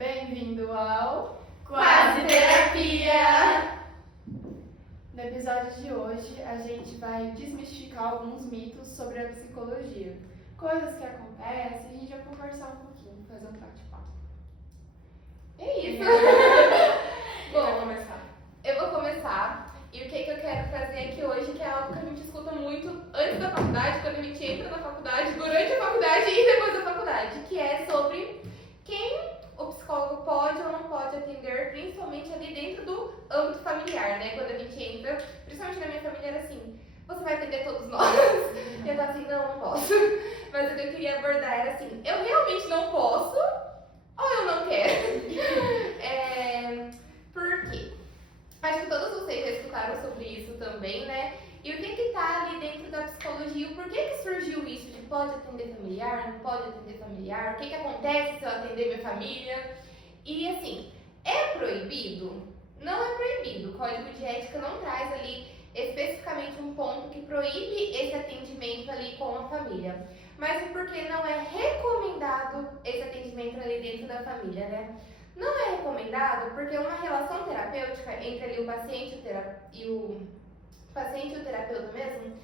Bem-vindo ao Quase Terapia! No episódio de hoje, a gente vai desmistificar alguns mitos sobre a psicologia. Coisas que acontecem, a gente vai conversar um pouquinho, fazer um bate-papo. É isso! Bom, eu vou começar. E o que eu quero trazer aqui hoje, que é algo que a gente escuta muito antes da faculdade, quando a gente entra na faculdade, durante a faculdade e depois da faculdade, que é sobre quem o psicólogo pode ou não pode atender, principalmente ali dentro do âmbito familiar, né? Quando a gente entra, principalmente na minha família era assim, você vai atender todos nós? E eu tava assim, não posso. Mas o que eu queria abordar era assim, eu realmente não posso ou eu não quero? Por quê? Acho que todos vocês já escutaram sobre isso também, né? E o que tá ali dentro da psicologia? Por que surgiu isso de pode atender familiar, não pode atender familiar? O que acontece se eu atender minha família? E assim, é proibido? Não é proibido. O Código de Ética não traz ali especificamente um ponto que proíbe esse atendimento ali com a família. Mas porque não é recomendado esse atendimento ali dentro da família, né? Não é recomendado porque uma relação terapêutica entre ali o paciente e o terapeuta mesmo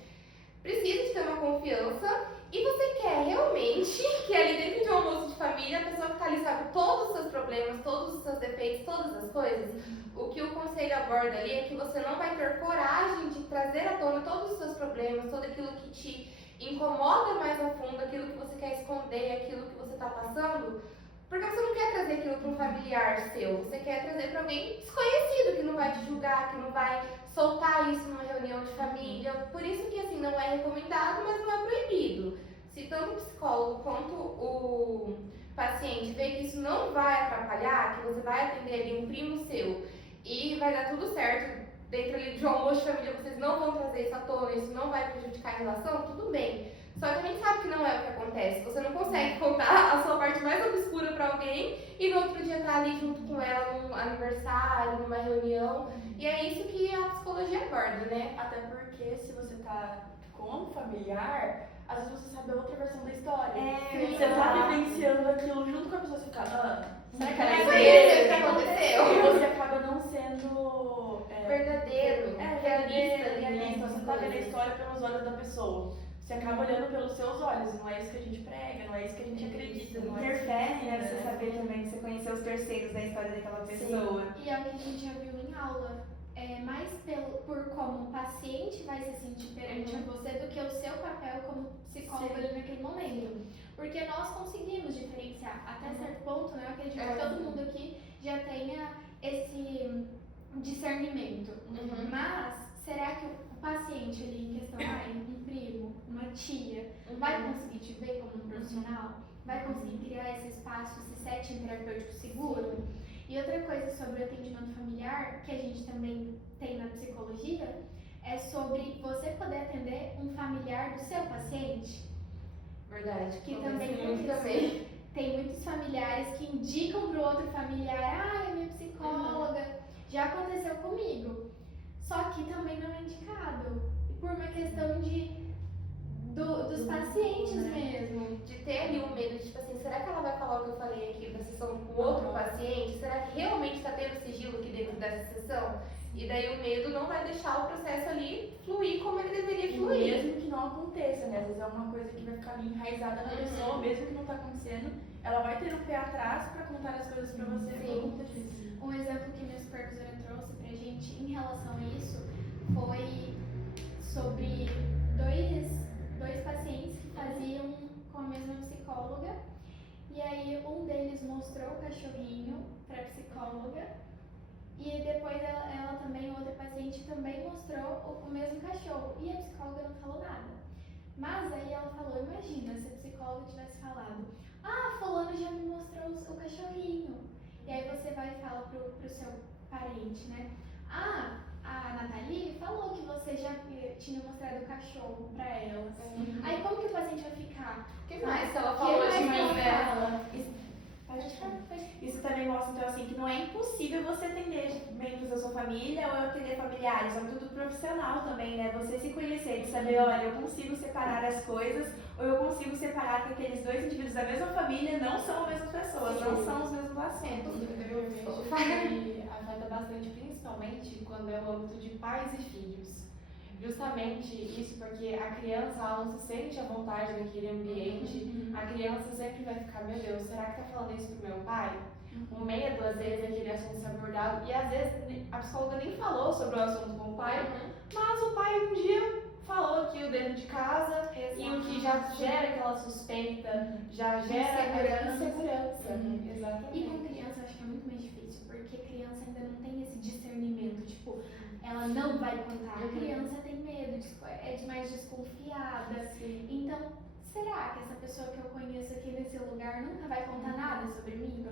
precisa de ter uma confiança e você quer realmente que ali dentro de um almoço de família a pessoa que está ali sabe todos os seus problemas, todos os seus defeitos, todas as coisas. O que o conselho aborda ali é que você não vai ter coragem de trazer à tona todos os seus problemas, tudo aquilo que te incomoda mais a fundo, aquilo que você quer esconder, aquilo que você está passando. Porque você não quer trazer aquilo para um familiar seu, você quer trazer para alguém desconhecido, que não vai te julgar, que não vai soltar isso numa reunião de família. Por isso que assim, não é recomendado, mas não é proibido. Se tanto o psicólogo quanto o paciente vê que isso não vai atrapalhar, que você vai atender ali um primo seu e vai dar tudo certo, dentro ali de um almoço de família vocês não vão trazer isso à tona, isso não vai prejudicar a relação, tudo bem. Só que a gente sabe que não é o que acontece. Você não consegue contar a sua parte mais obscura pra alguém e no outro dia tá ali junto com ela num aniversário, numa reunião. E é isso que a psicologia aborda, né? Até porque se você tá com um familiar, às vezes você sabe a outra versão da história. Você tá vivenciando aquilo junto com a pessoa, você fica, será que era isso que aconteceu? E você acaba não sendo verdadeiro, realista. Você tá vendo a história pelos olhos da pessoa. Você acaba olhando pelos seus olhos, não é isso que a gente prega, não é isso que a gente acredita. Não interfere, né? Você saber também que você conhecer os terceiros da história daquela pessoa. Sim. E é o que a gente já viu em aula. É mais por como o paciente vai se sentir perante a você do que o seu papel como psicólogo ali naquele momento. Porque nós conseguimos diferenciar. Até certo ponto, né? Eu acredito que todo mundo aqui já tenha esse discernimento. Mas será que o paciente ali em questão, um primo, uma tia, vai conseguir te ver como um profissional? Vai conseguir criar esse espaço, esse setting terapêutico seguro? E outra coisa sobre o atendimento familiar, que a gente também tem na psicologia, é sobre você poder atender um familiar do seu paciente. Verdade. Que também tem muitos familiares que indicam para o outro familiar, é minha psicóloga. Já aconteceu comigo. Só que também não é indicado, por uma questão dos pacientes mesmo. De ter ali um medo, tipo assim, será que ela vai falar o que eu falei aqui na sessão com outro paciente? Será que realmente está tendo sigilo aqui dentro dessa sessão? E daí o medo não vai deixar o processo ali fluir como ele deveria fluir. E mesmo que não aconteça, né? Às vezes é uma coisa que vai ficar ali enraizada na pessoa, mesmo que não está acontecendo, ela vai ter um pé atrás para contar as coisas para você. Um exemplo que minha supervisora trouxe pra gente em relação a isso foi sobre dois pacientes que faziam com a mesma psicóloga, e aí um deles mostrou o cachorrinho pra psicóloga e depois ela também, outra paciente, também mostrou o mesmo cachorro e a psicóloga não falou nada. Mas aí ela falou, imagina se a psicóloga tivesse falado, fulano já me mostrou o cachorrinho. E aí você vai e fala pro seu parente, né? A Nathalie falou que você já tinha mostrado o cachorro pra ela. Aí como que o paciente vai ficar? O que mais que ela falou de mim, né? Isso também mostra, então, assim, que não é impossível você atender membros da sua família ou atender familiares, é um tudo profissional também, né? Você se conhecer, de saber, olha, eu consigo separar as coisas ou eu consigo separar que aqueles dois indivíduos da mesma família não são as mesmas pessoas, não são os mesmos assuntos. principalmente quando é o âmbito de pais e filhos. Justamente isso porque a criança ela não se sente à vontade naquele ambiente, a criança sempre vai ficar, meu Deus, será que tá falando isso pro meu pai? O medo, às vezes, é aquele assunto ser abordado, e às vezes a psicóloga nem falou sobre o assunto com o pai, mas o pai um dia falou aquilo dentro de casa, e o que já gera aquela suspeita, já gera insegurança. Exatamente. E com criança eu acho que é muito mais difícil, porque criança ainda não tem esse discernimento, tipo, ela não vai contar. A criança tem medo, é mais desconfiada. Sim. Então, será que essa pessoa que eu conheço aqui nesse lugar nunca vai contar nada sobre mim?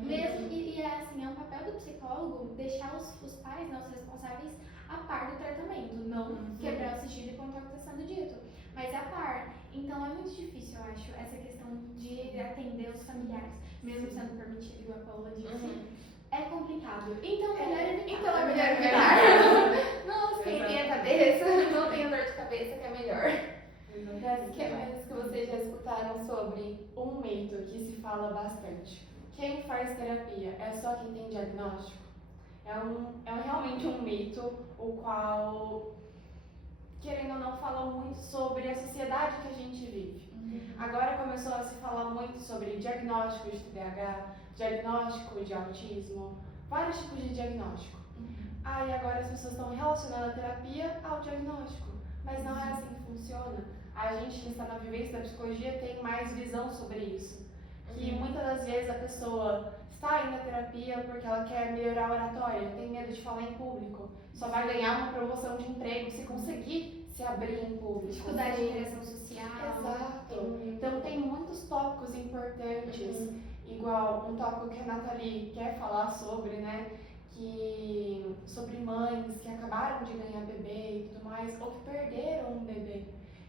Mesmo, e é assim, é um papel do psicólogo deixar os pais, né, os responsáveis, a par do tratamento, não quebrar o sigilo e contar o que está sendo dito, mas a par. Então é muito difícil, eu acho, essa questão de atender os familiares, mesmo sendo permitido, igual a Paula disse. É complicado. Então é melhor evitar. Não esquentem a cabeça, não tenha dor de cabeça, que é melhor. O que mais que vocês já escutaram sobre? Um mito que se fala bastante. Quem faz terapia é só quem tem diagnóstico? É realmente um mito, o qual, querendo ou não, fala muito sobre a sociedade que a gente vive. Agora começou a se falar muito sobre diagnóstico de TDAH, diagnóstico de autismo, vários tipos de diagnóstico. E agora as pessoas estão relacionando a terapia ao diagnóstico, mas não é assim que funciona. A gente que está na vivência da psicologia tem mais visão sobre isso. Que muitas das vezes a pessoa está indo à terapia porque ela quer melhorar a oratória, tem medo de falar em público, só vai ganhar uma promoção de emprego se conseguir se abrir em público. Dificuldade de interação social. Exato. Então tem muitos tópicos importantes, igual um tópico que a Nathalie quer falar sobre, né? Sobre mães que acabaram de ganhar bebê e tudo mais, ou que perderam um bebê.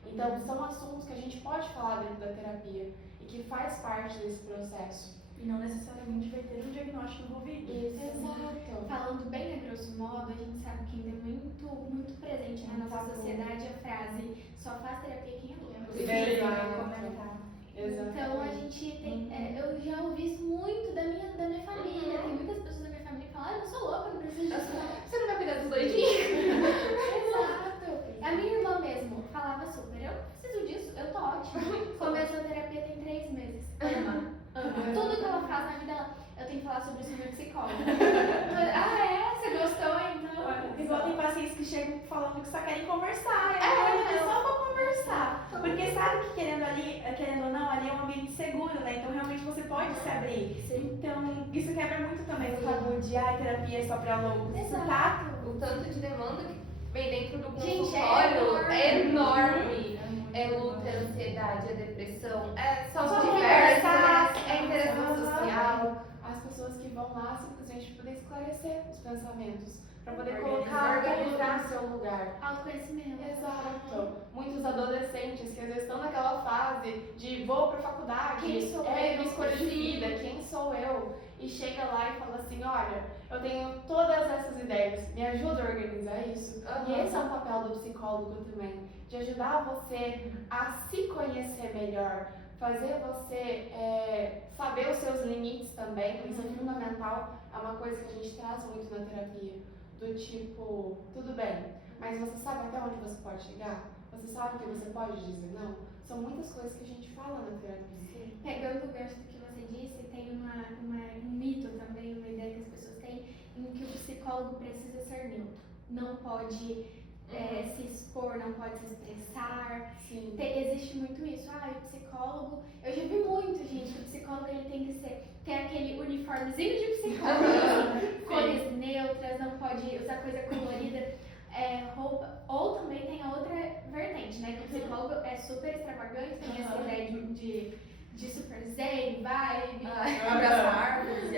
Então são assuntos que a gente pode falar dentro da terapia e que faz parte desse processo. E não necessariamente vai ter um diagnóstico envolvido. Exato. Falando bem a grosso modo, a gente sabe que ainda é muito presente na nossa sociedade a frase só faz terapia quem é louco. Então a gente tem, eu já ouvi isso muito da minha família, tem muitas pessoas da minha família que falam, eu não sou louca, não preciso disso não. Você não vai cuidar dos doidinhos? Exato. A minha irmã mesmo falava super, eu não preciso disso, eu tô ótima. Começou a terapia tem 3 meses. Tudo que ela faz na vida, eu tenho que falar sobre isso no meu psicólogo. Você gostou então? Igual tem pacientes que chegam falando que só querem conversar. É só pra conversar. Porque sabe que querendo ou não, ali é um ambiente seguro, né? Então realmente você pode se abrir. Então isso quebra muito também o tabu de terapia é só pra loucos. Exato. O tanto de demanda que vem dentro do Gente, consultório é enorme. É luta, é ansiedade, é depressão, são Só diversas, é interação social. As pessoas que vão lá simplesmente para poder esclarecer os pensamentos, para poder Organizar, colocar tudo no seu lugar. Autoconhecimento. Exato. Muitos adolescentes que às vezes estão naquela fase de vou pra faculdade, Quem sou eu? minha escolha de vida, quem sou eu? E chega lá e fala assim, olha, eu tenho todas essas ideias, me ajuda a organizar isso? E esse é o papel do psicólogo também, de ajudar você a se conhecer melhor, fazer você saber os seus limites também, isso é fundamental, é uma coisa que a gente traz muito na terapia, do tipo, tudo bem, mas você sabe até onde você pode chegar? Você sabe que você pode dizer não? São muitas coisas que a gente fala na terapia. Pegando o gancho do que você disse, tem um mito também, uma ideia que as pessoas têm, em que o psicólogo precisa ser neutro. Não pode se expor, não pode se expressar. Sim. Existe muito isso. O psicólogo, eu já vi muito, gente, que o psicólogo ele tem que ter aquele uniformezinho de psicólogo, cores neutras, não pode usar coisa colorida, roupa. Ou também tem a outra vertente, né? Que o psicólogo é super extravagante, tem essa ideia de super zen, vibe, Abraçar árvores.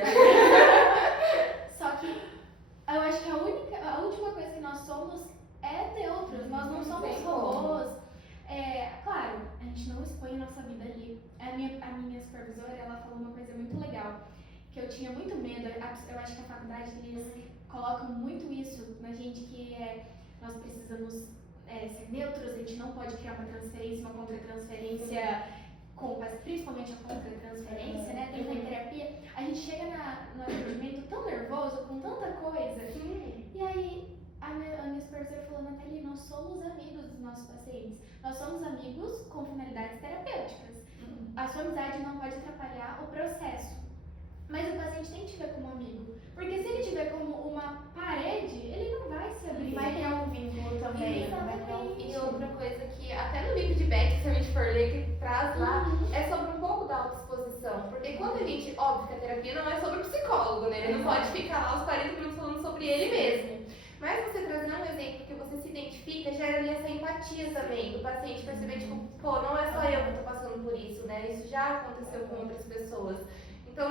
Só que eu acho que a última coisa que nós somos é neutros, nós não somos robôs. Claro, a gente não expõe a nossa vida ali. A minha supervisora, ela falou uma coisa muito legal, que eu tinha muito medo, eu acho que a faculdade eles colocam muito isso na gente, que nós precisamos ser neutros, a gente não pode criar uma transferência, uma contra-transferência, principalmente a contra-transferência, né? Tem uma terapia, a gente chega no atendimento tão nervoso, com tanta coisa, não somos amigos dos nossos pacientes. Nós somos amigos com finalidades terapêuticas. A sua amizade não pode atrapalhar o processo. Mas o paciente tem que te ver como amigo. Porque se ele te ver como uma parede, ele não vai se abrir. Vai ter um vínculo também. Exatamente. E outra coisa que até no livro de Beck, se a gente for ler, que traz lá, é sobre um pouco da autoexposição. Porque quando a gente, óbvio que a terapia não é sobre o psicólogo, né? Ele não pode ficar lá os 40 minutos falando sobre ele mesmo. Mas você trazendo um exemplo que você se identifica, gera ali essa empatia também, do paciente perceber, tipo, pô, não é só eu que tô passando por isso, né? Isso já aconteceu com outras pessoas. Então,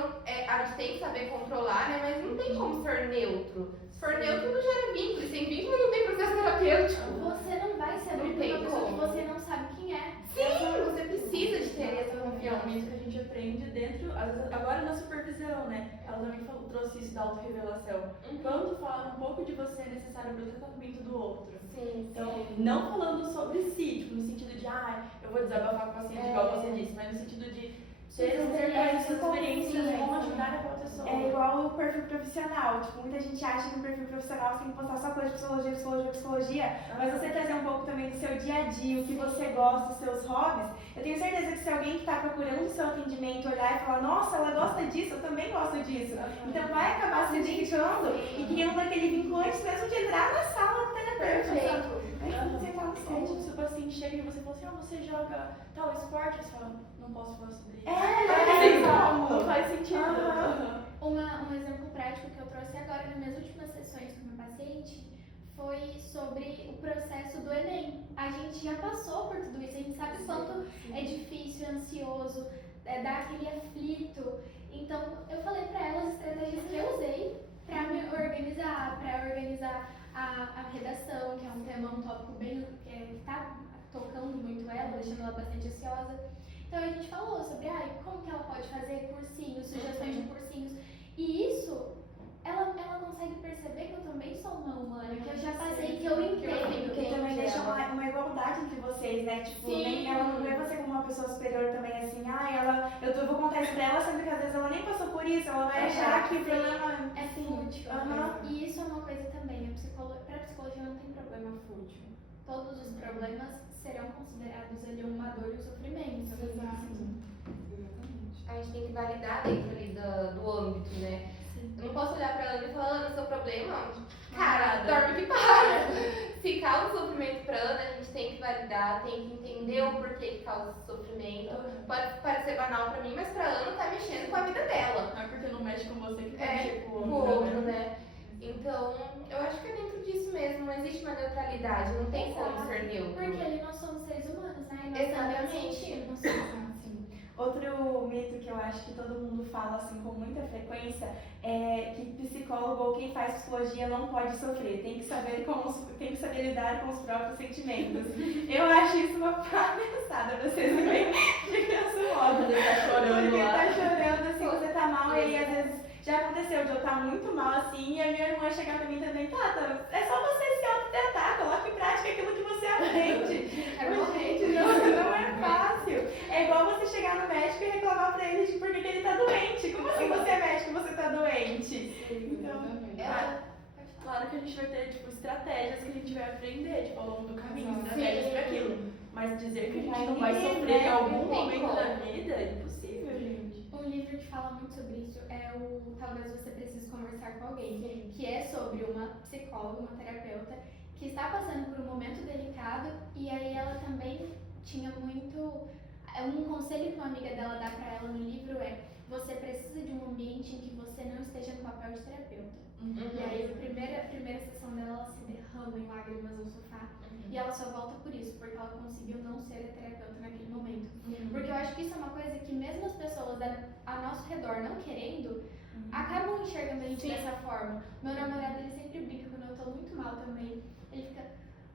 a gente tem que saber controlar, né? Mas não tem como ser neutro. Se for neutro, não gera vínculo. E sem vínculo, não tem processo terapêutico. Você não vai se abrir Não pra tem uma pessoa que como. você não sabe quem é. Sim, você precisa de ter essa É um confiança. momento que a gente aprende dentro, às vezes, agora na supervisão, né? Ela também trouxe isso da autorrevelação. Quando falar um pouco de você é necessário para o tratamento do outro. Sim, Então, não falando sobre si, tipo, no sentido de, eu vou desabafar com o paciente, igual você disse, mas no sentido de ter suas experiências, como ajudar a pessoa. É igual o perfil profissional. Tipo, muita gente acha que no perfil profissional você tem que postar só coisa de psicologia, mas você trazer um pouco também do seu dia a dia, o que você gosta, os seus hobbies. Eu tenho certeza que se alguém que está procurando o seu atendimento olhar e falar, nossa, ela gosta disso, eu também gosto disso. Então vai acabar se identificando e criando aquele vínculo antes mesmo de entrar na sala do terapeuta. Perfeito. Você fala É tipo, se o paciente chega e você fala assim, você joga tal esporte, você fala, não posso falar sobre isso. Não faz sentido. Um exemplo prático que eu trouxe agora nas minhas últimas sessões com meu paciente foi sobre o processo do Enem. A gente já passou por tudo isso, a gente sabe quanto é difícil, ansioso, dá aquele aflito. Então eu falei pra ela as estratégias que eu usei pra me organizar, a redação, que é um tema, um tópico bem que tá tocando muito ela, deixando ela bastante ansiosa. Então a gente falou sobre como que ela pode fazer cursinhos, sugestões de cursinhos. E isso, ela consegue perceber que eu também sou uma humana, que eu já passei, que eu entendo. Porque também deixa uma igualdade entre vocês, né? Tipo, nem ela não vê você como uma pessoa superior também, assim, eu vou contar isso pra ela, sendo que às vezes ela nem passou por isso, ela vai achar que o problema é fútil. E isso é uma coisa também, pra psicologia não tem problema fútil. Todos os problemas serão considerados ali uma dor e um sofrimento. A gente tem que validar dentro ali do âmbito, né? Eu não posso olhar pra Ana e falar, Ana, seu problema, cara, dorme que para. Se causa sofrimento pra Ana, a gente tem que validar, tem que entender o porquê que causa esse sofrimento. Pode parecer banal pra mim, mas pra Ana tá mexendo com a vida dela. Não é porque não mexe com você que vai mexer com O o outro, outro, né? Então, eu acho que é dentro disso mesmo, não existe uma neutralidade, não tem como ser neutro. Porque ali nós somos seres humanos, né? E nós Exatamente. sabemos assim. Outro mito que eu acho que todo mundo fala assim com muita frequência é que psicólogo ou quem faz psicologia não pode sofrer, tem que saber lidar com os próprios sentimentos. Eu acho isso uma palhaçada, vocês veem de grosso modo. Você tá chorando Porque lá. tá chorando assim, você tá mal e aí às vezes já aconteceu de eu estar muito mal assim e a minha irmã chegar pra mim também, Tata, é só você se autotratar, coloque em prática aquilo que você aprende. Gente, não é fácil. É igual você chegar no médico e reclamar pra ele de por que ele tá doente. Como assim você é médico e você tá doente? Claro que a gente vai ter, tipo, estratégias que a gente vai aprender, tipo, ao longo do caminho, estratégias pra aquilo. Mas dizer que a gente não vai sofrer em algum momento da vida é impossível, gente. Um livro que fala muito sobre isso é o Talvez Você Precise Conversar com Alguém, que é sobre uma psicóloga, uma terapeuta, que está passando por um momento delicado e aí ela também tinha muito... Um conselho que uma amiga dela dá pra ela no livro é: você precisa de um ambiente em que você não esteja no papel de terapeuta. E aí a primeira sessão dela, ela se derrama em lágrimas no sofá. E ela só volta por isso, porque ela conseguiu não ser a terapeuta naquele momento. Porque eu acho que isso é uma coisa que mesmo as pessoas ao nosso redor não querendo, acabam enxergando a gente dessa forma. Meu namorado, ele sempre brinca quando eu tô muito mal também. Ele fica: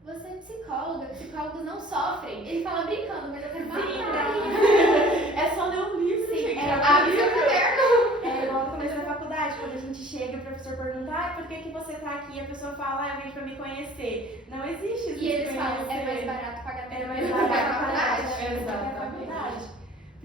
você é psicóloga, psicólogos não sofrem. Ele fala brincando, mas eu quero matar ele. É só ler um livro, gente. Abre seu caderno. É igual no começo da faculdade, quando a gente chega e o professor pergunta, por que você tá aqui? E a pessoa fala, eu vim pra me conhecer. Não existe isso. E eles falam: é mais barato pagar É terapeuta mais do que barato a faculdade. pagar a faculdade.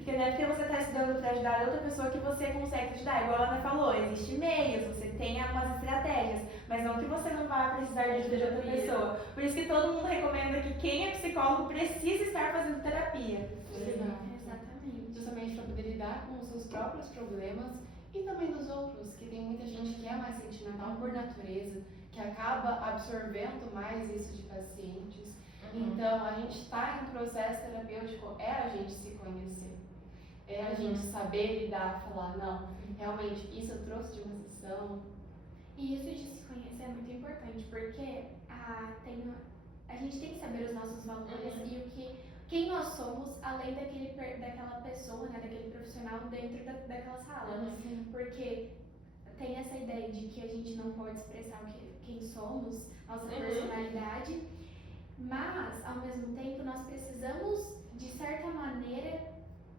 Porque não é porque você está estudando para ajudar outra pessoa que você consegue ajudar. Igual a Ana falou, existem meios, você tem algumas estratégias, mas não que você não vá precisar de ajuda de outra pessoa. Por isso que todo mundo recomenda que quem é psicólogo precisa estar fazendo terapia. Exatamente. Justamente para poder lidar com os seus próprios problemas e também dos outros, que tem muita gente que é mais sentimental por natureza, que acaba absorvendo mais isso de pacientes. Então, a gente está em processo terapêutico, é a gente se conhecer, é a gente saber lidar, falar, não, realmente, isso eu trouxe de uma sessão. E isso de se conhecer é muito importante, porque a gente tem que saber os nossos valores e quem nós somos, além daquela pessoa, né, daquele profissional dentro daquela sala. Porque tem essa ideia de que a gente não pode expressar quem somos, nossa personalidade, mas, ao mesmo tempo, nós precisamos, de certa maneira,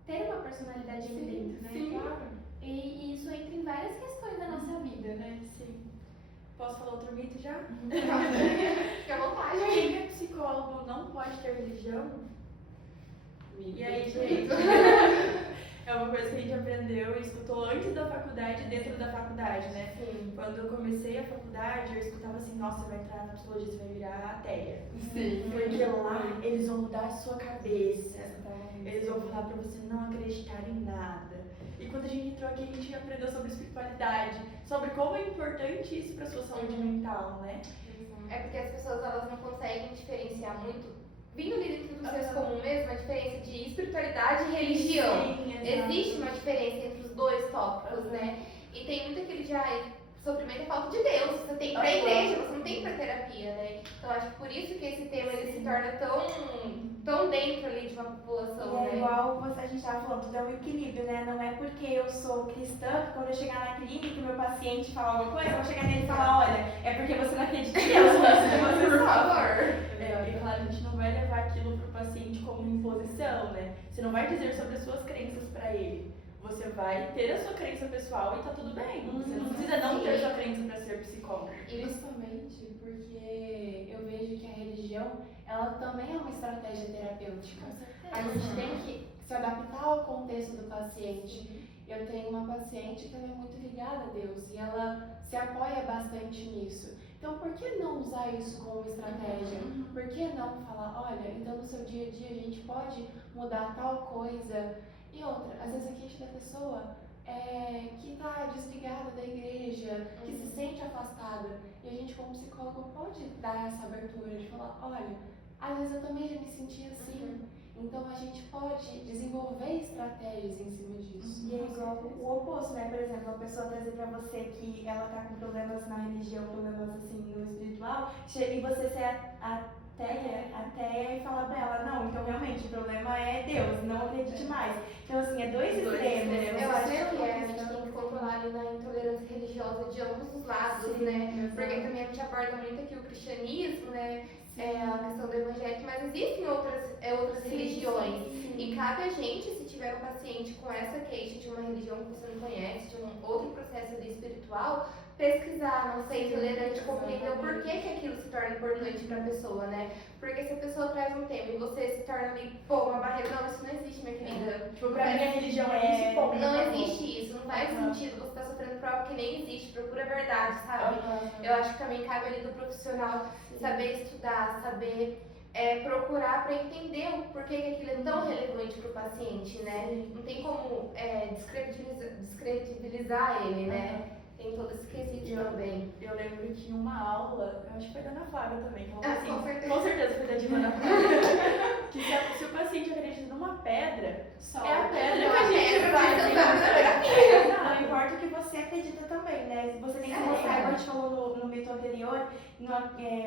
ter uma personalidade ali dentro, né? Sim, claro. E isso entra em várias questões da nossa vida, né? Sim. Posso falar outro mito já? Fique à vontade. Quem é psicólogo não pode ter religião? E aí, gente? É uma coisa que a gente aprendeu e escutou antes da faculdade e dentro da faculdade, né? Sim. Quando eu comecei a faculdade, eu escutava assim, nossa, você vai entrar na psicologia, você vai virar ateia. Sim. Porque lá eles vão mudar a sua cabeça. Eles vão falar pra você não acreditar em nada. E quando a gente entrou aqui, a gente aprendeu sobre espiritualidade, sobre como é importante isso pra sua saúde mental, né? É porque as pessoas elas não conseguem diferenciar muito, vindo ali dentro do senso comum mesmo, a diferença de espiritualidade e religião. Sim, exato. Existe uma diferença entre os dois tópicos, né? E tem muito aquele sofrimento é falta de Deus, você tem que ir pra igreja, você não tem que ir pra terapia, né? Então acho que por isso que esse tema ele se torna tão dentro ali de uma população, E é né? igual a gente estava falando, tudo é um equilíbrio, né? Não é porque eu sou cristã que quando eu chegar na clínica e o meu paciente falar alguma coisa, eu vou chegar nele e falar, olha, é porque você não acredita em Deus, mas Por favor. E claro, a gente não vai levar aquilo pro paciente como imposição, né? Você não vai dizer sobre as suas crenças pra ele. Você vai ter a sua crença pessoal e tá tudo bem. Você não precisa não ter a sua crença pra ser psicólogo. Justamente porque eu vejo que a religião, ela também é uma estratégia terapêutica. A gente tem que se adaptar ao contexto do paciente. Eu tenho uma paciente que ela é muito ligada a Deus e ela se apoia bastante nisso. Então, por que não usar isso como estratégia? Por que não falar, olha, então no seu dia a dia a gente pode mudar tal coisa? E outra, às vezes a queixa da pessoa é que está desligada da igreja, que se sente afastada. E a gente, como psicólogo, pode dar essa abertura de falar, olha, às vezes eu também já me senti assim. Então a gente pode desenvolver estratégias em cima disso. E é igual o oposto, né? Por exemplo, uma pessoa trazer pra você que ela tá com problemas na religião, problemas assim no espiritual, e você ser ateia e falar pra ela, não, então realmente o problema é Deus, não acredite mais. Então assim, é dois extremos. Eu acho que a gente tem que controlar ali na intolerância religiosa de ambos os lados, né? Porque também a gente aborda muito aqui o cristianismo, né? A questão do evangélico, mas existem outras religiões. E cabe a gente, se tiver um paciente com essa queixa de uma religião que você não conhece, de um outro processo ali espiritual, pesquisar, não ser intolerante, compreender o porquê que aquilo se torna importante para a pessoa, né? Porque se a pessoa traz um tema e você se torna ali, uma barreira, não, isso não existe, minha querida. Tipo, pra mim a religião é esse ponto. Não existe isso, não faz sentido, você tá sofrendo por algo que nem existe, procura a verdade, sabe? Eu acho que também cabe ali do profissional saber estudar, saber procurar para entender o porquê que aquilo é tão relevante para o paciente, né? Não tem como descredibilizar ele, né? Tem todo esse quesito também. Eu lembro que uma aula, eu acho que foi da Ana Flávia também, falou assim, com certeza foi da Diva Ana Flávia, que se o paciente acredita numa pedra, é a pedra que a gente vai. Não importa o que você acredita também, né? Você tem que mostrar, como a gente falou no mito anterior,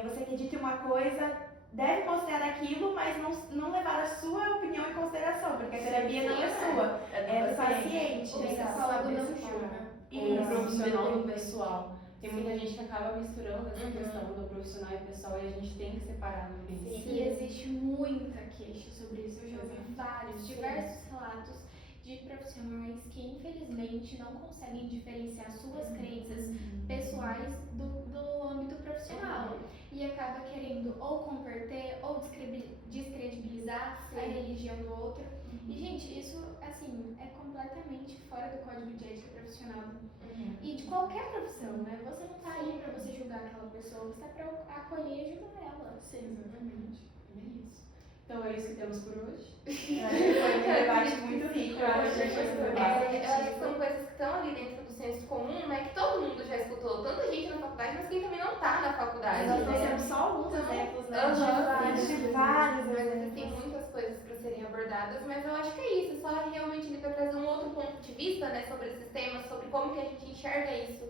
você acredita em uma coisa, deve mostrar aquilo, mas não levar a sua opinião em consideração, porque a terapia não é sua, é do paciente. Tem que falar do não julga. O profissional do pessoal. Tem muita gente que acaba misturando essa questão do profissional e pessoal e a gente tem que separar no meio. E existe muita queixa sobre isso. Eu já ouvi diversos relatos de profissionais que infelizmente não conseguem diferenciar suas crenças pessoais do âmbito profissional. E acaba querendo ou converter ou descredibilizar a religião do outro. E, gente, isso, assim, é completamente fora do código de ética profissional. E de qualquer profissão, né? Você não tá aí pra você julgar aquela pessoa, você tá pra acolher e ajudar ela. Sim, exatamente. É isso. Então é isso que temos por hoje. Foi um debate muito rico. Eu achei que foi um debate. Eu acho que são coisas que estão ali dentro do senso comum, né? Que todo mundo já escutou, tanta gente na faculdade, mas quem também não tá na faculdade, Nós né? trouxemos só alguns exemplos, né? Aham. De vários Mas exemplos. tem muitas coisas para serem abordadas, mas eu acho que é isso, só realmente ele vai trazer um outro ponto de vista, né, sobre esses temas, sobre como que a gente enxerga isso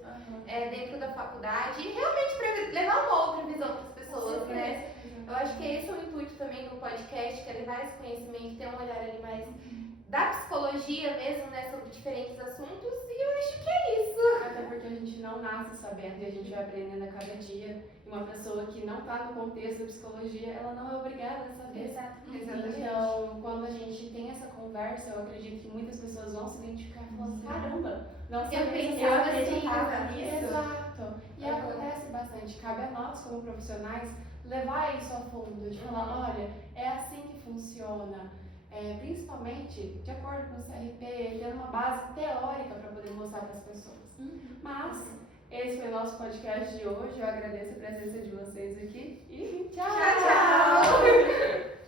dentro da faculdade e realmente para levar uma outra visão para as pessoas, né? Eu acho que esse é o intuito também do podcast, que é levar esse conhecimento, ter um olhar ali mais da psicologia mesmo, né, sobre diferentes assuntos, e eu acho que é isso. Até porque a gente não nasce sabendo e a gente vai aprendendo a cada dia. E uma pessoa que não está no contexto da psicologia, ela não é obrigada a saber. Exatamente. Então, quando a gente tem essa conversa, eu acredito que muitas pessoas vão se identificar e falar assim, caramba, não Eu sabia pensava que assim, acreditava nisso. Exato. E acontece bastante. Cabe a nós, como profissionais, levar isso a fundo, de falar, olha, é assim que funciona. Principalmente de acordo com o CRP, tendo uma base teórica para poder mostrar para as pessoas. Mas esse foi o nosso podcast de hoje. Eu agradeço a presença de vocês aqui e tchau! Tchau, tchau!